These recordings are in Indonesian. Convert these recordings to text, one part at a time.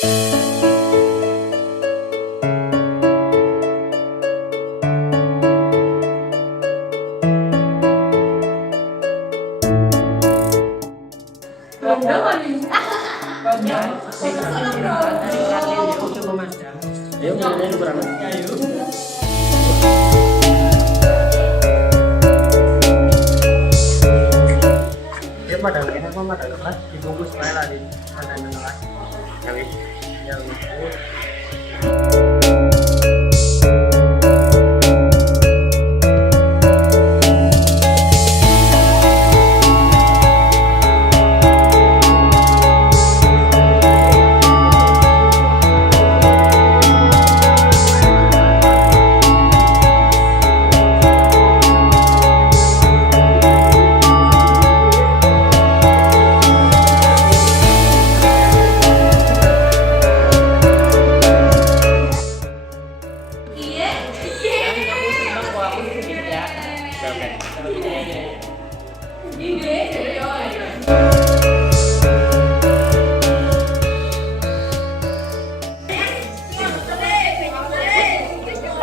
Ayo, mulai berapa? Dia pada kenapa pada kelas dibungkus pakai lari ada kelas yang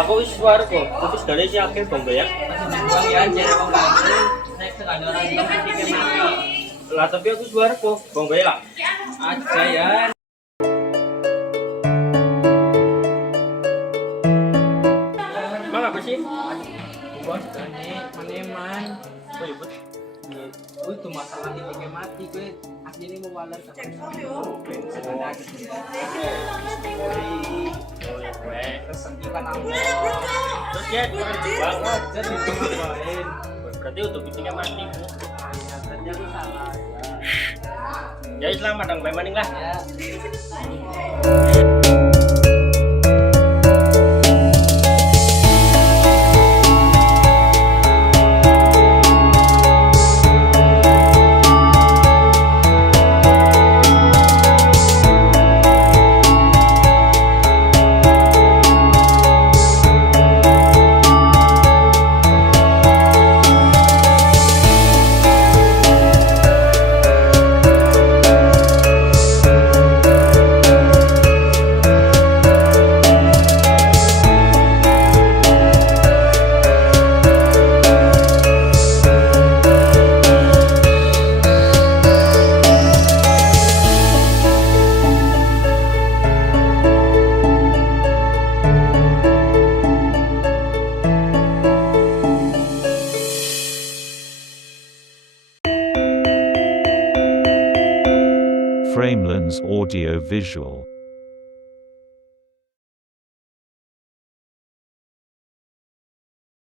aku wis suara kok, terus dari si akhir bomba ya. Lah tapi aku suara kok, bomba ya lah. Aja ya. Emang apa sih? Buat maneman. Oh iya bet. Gue tuh masalah ini mati gue aslinya mau waler Oh iya gue. kesedihan aku. Terus ya banget. Jadi dimain. Berarti untuk bikinnya mati bu. Ternyata lu salah. Ya selamat dong, main maning lah. Ya. Framelands Audio Visual